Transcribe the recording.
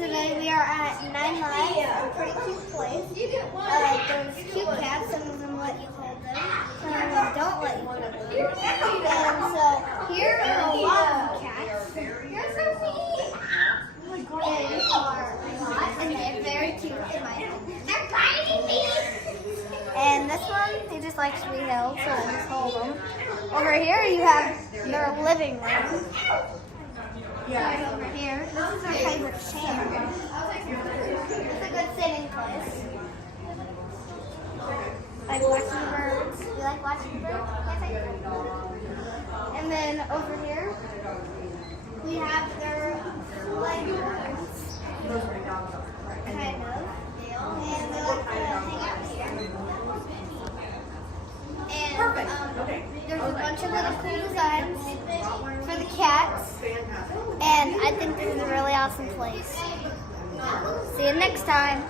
Today we are at 9 Lives, a pretty cute place. There's cute cats, some of them let you hold them, some of them don't let you hold them. And so here are a lot of cats. You're so sweet! They are a lot, and they're very cute in my opinion. They're tiny! And this one, he just likes to be held, so I just hold him. Over here you have their living room. Yeah. Over here, this is our favorite chair. It's a good sitting place. Like watching birds. You like watching birds? Yes, I do. And then over here, we have their playgrounds. Kind of. And they like to hang out here. And there's a bunch of little cool designs for the cats. And I think this is a really awesome place. See you next time.